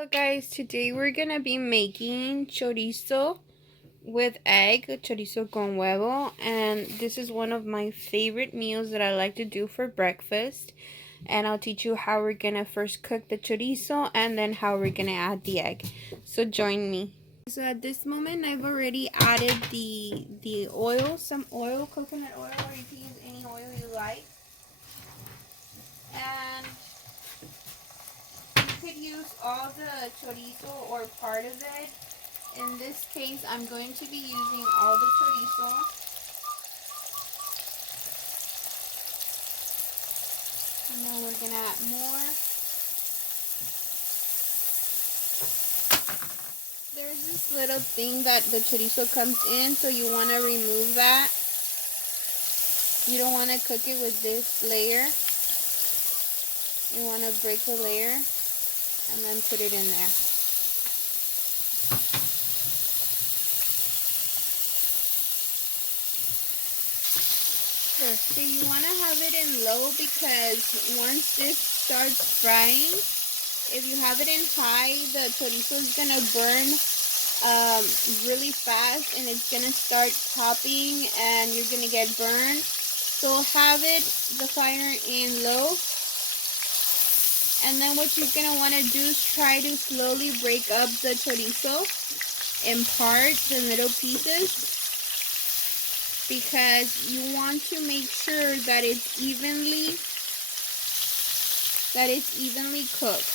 Hello guys, today we're gonna be making chorizo with egg, chorizo con huevo, and this is one of my favorite meals that I like to do for breakfast. And I'll teach you how we're gonna first cook the chorizo and then how we're gonna add the egg. So join me. So at this moment I've already added the oil, some oil, coconut oil, or you can use any oil you like. And you could use all the chorizo or part of it. In this case, I'm going to be using all the chorizo. And then we're going to add more. There's this little thing that the chorizo comes in, so you want to remove that. You don't want to cook it with this layer. You want to break the layer and then put it in there. So you want to have it in low because once this starts frying, if you have it in high, the chorizo is going to burn really fast and it's going to start popping and you're going to get burned. So have the fire in low. And then what you're going to want to do is try to slowly break up the chorizo in parts and little pieces, because you want to make sure that it's evenly cooked.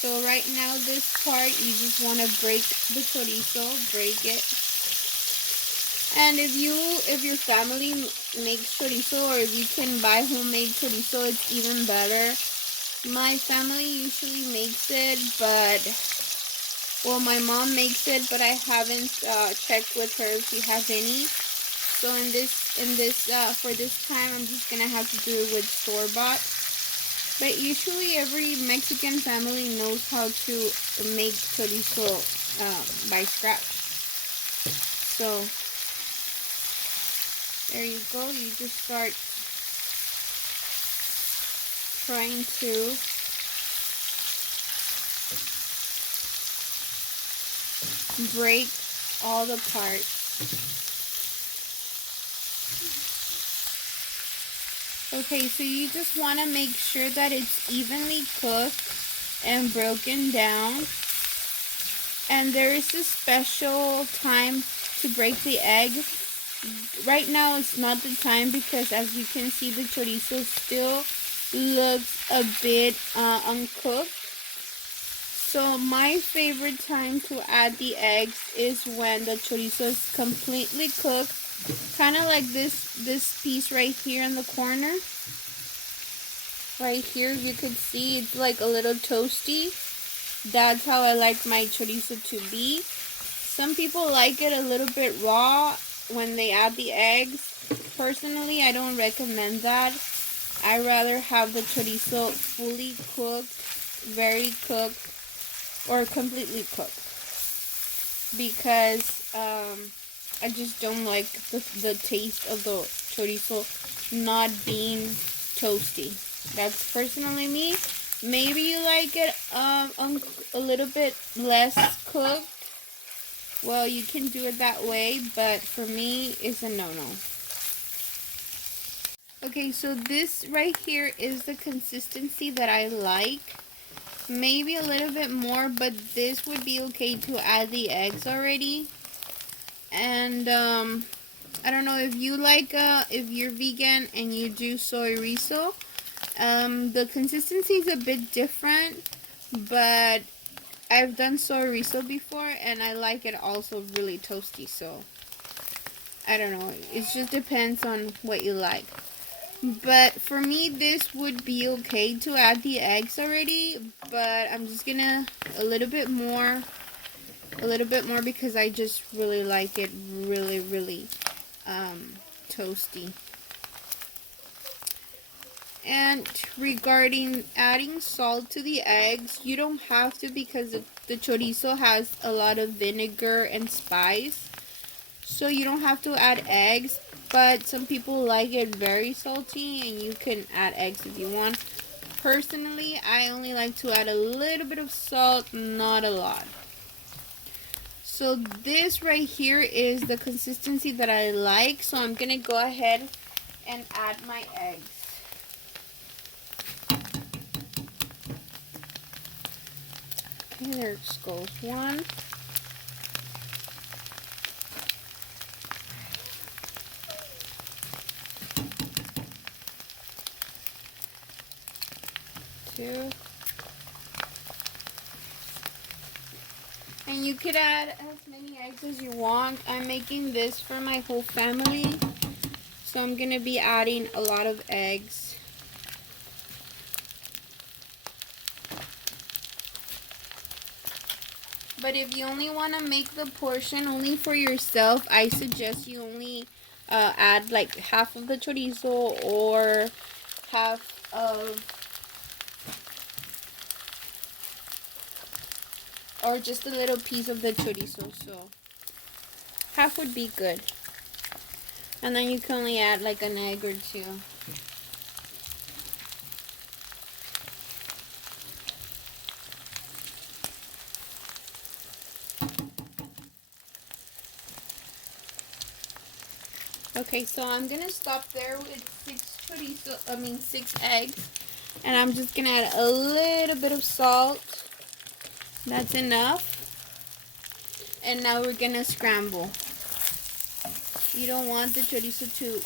So right now this part, you just want to break the chorizo, break it. And if your family makes chorizo, or if you can buy homemade chorizo, it's even better. My family usually makes it, but well, my mom makes it, but I haven't checked with her if she has any. So for this time, I'm just gonna have to do it with store-bought. But usually every Mexican family knows how to make chorizo by scratch. So there you go. You just start trying to break all the parts. Okay, so you just want to make sure that it's evenly cooked and broken down. And there is a special time to break the egg. Right now it's not the time because, as you can see, the chorizo still looks a bit uncooked. So my favorite time to add the eggs is when the chorizo is completely cooked, kind of like this piece right here in the corner. Right here, you could see it's like a little toasty. That's how I like my chorizo to be. Some people like it a little bit raw when they add the eggs. Personally, I don't recommend that. I rather have the chorizo fully cooked, very cooked, or completely cooked, because I just don't like the taste of the chorizo not being toasty. That's personally me. Maybe you like it a little bit less cooked. Well, you can do it that way, but for me, it's a no-no. Okay, so this right here is the consistency that I like. Maybe a little bit more, but this would be okay to add the eggs already. And I don't know if you like if you're vegan and you do chorizo, the consistency is a bit different, but I've done chorizo before and I like it also really toasty. So I don't know, it just depends on what you like. But for me, this would be okay to add the eggs already, but I'm just gonna a little bit more because I just really like it really toasty. And regarding adding salt to the eggs, you don't have to, because the chorizo has a lot of vinegar and spice, so you don't have to add eggs. But some people like it very salty, and you can add eggs if you want. personally, I only like to add a little bit of salt, not a lot. So this right here is the consistency that I like. So I'm going to go ahead and add my eggs. Okay, there goes one. Two. And you could add as many eggs as you want. I'm making this for my whole family, so I'm going to be adding a lot of eggs. But if you only want to make the portion only for yourself, I suggest you only add like half of the chorizo or half of, or just a little piece of the chorizo. So half would be good. And then you can only add like an egg or two. Okay, so I'm gonna stop there with 6 eggs, and I'm just gonna add a little bit of salt. That's enough. And now we're gonna scramble. You don't want the chorizo to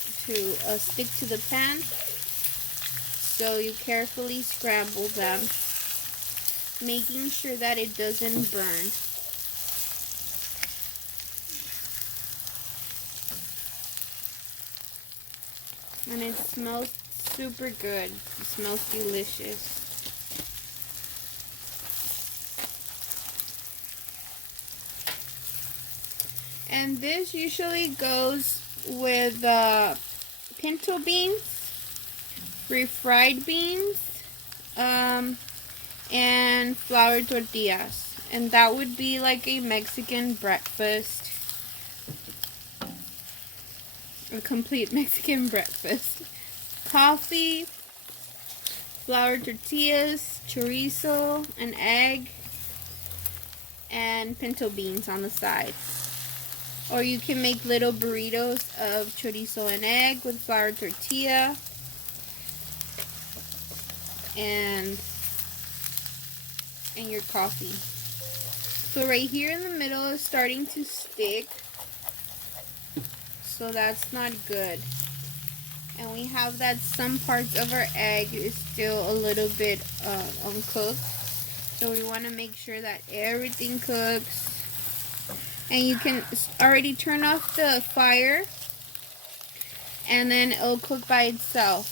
stick to the pan, so you carefully scramble them, making sure that it doesn't burn. And it smells super good. It smells delicious. And this usually goes with pinto beans, refried beans, and flour tortillas. And that would be like a Mexican breakfast. A complete Mexican breakfast. Coffee, flour tortillas, chorizo, an egg, and pinto beans on the side. Or you can make little burritos of chorizo and egg with flour tortilla and your coffee. So right here in the middle is starting to stick. So that's not good. And we have that some parts of our egg is still a little bit uncooked. So we want to make sure that everything cooks. And you can already turn off the fire, and then it'll cook by itself.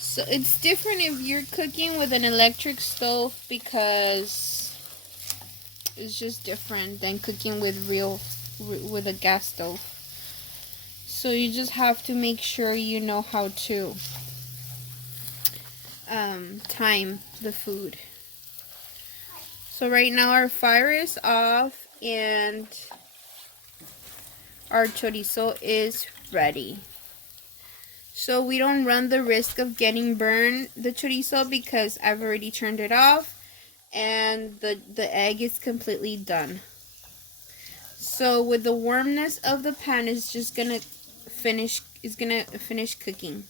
So it's different if you're cooking with an electric stove, because it's just different than cooking with a gas stove. So you just have to make sure you know how to time the food. So right now our fire is off and our chorizo is ready. So we don't run the risk of getting burned, the chorizo, because I've already turned it off and the egg is completely done. So with the warmness of the pan, is gonna finish cooking.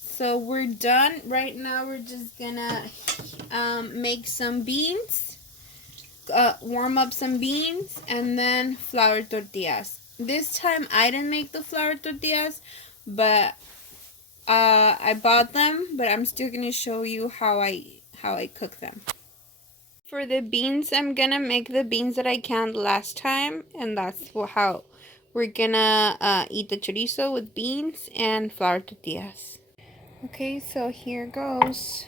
So we're done. Right now we're just gonna make some beans, warm up some beans, and then flour tortillas. This time I didn't make the flour tortillas, but I bought them, but I'm still gonna show you how I cook them. For the beans, I'm gonna make the beans that I canned last time, and that's how we're gonna eat the chorizo, with beans and flour tortillas. Okay, so here goes.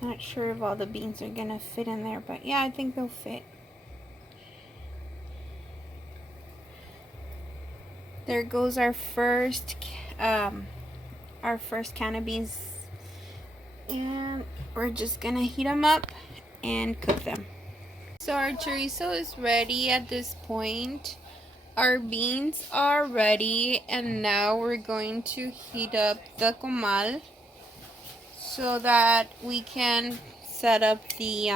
Not sure if all the beans are gonna fit in there, but yeah, I think they'll fit. There goes our first can of beans, and we're just gonna heat them up and cook them. So our chorizo is ready at this point. Our beans are ready, and now we're going to heat up the comal so that we can set up the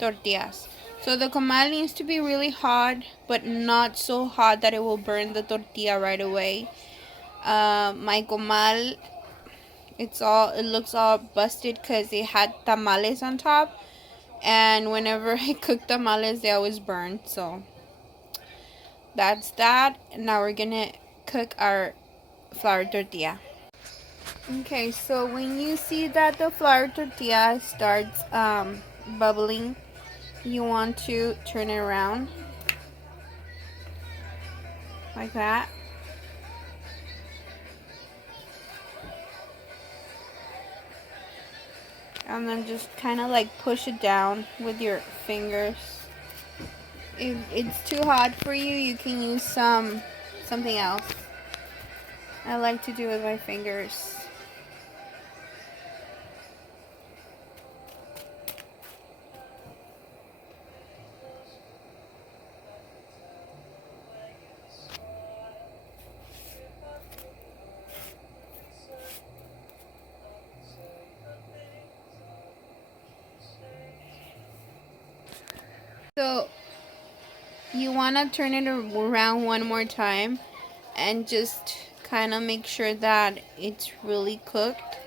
tortillas. So the comal needs to be really hot, but not so hot that it will burn the tortilla right away. My comal, it looks all busted because it had tamales on top, and whenever I cook tamales, they always burn. So that's that. Now we're gonna cook our flour tortilla. Okay, so when you see that the flour tortilla starts bubbling, you want to turn it around like that. And then just kind of like push it down with your fingers. If it's too hot for you, you can use something else. I like to do it with my fingers. So you want to turn it around one more time and just kind of make sure that it's really cooked,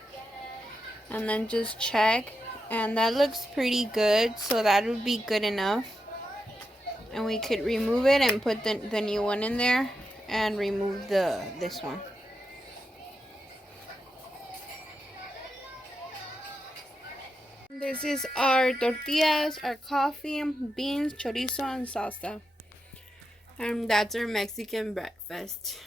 and then just check, and that looks pretty good, so that would be good enough, and we could remove it and put the new one in there and remove this one. This is our tortillas, our coffee, beans, chorizo, and salsa. And that's our Mexican breakfast.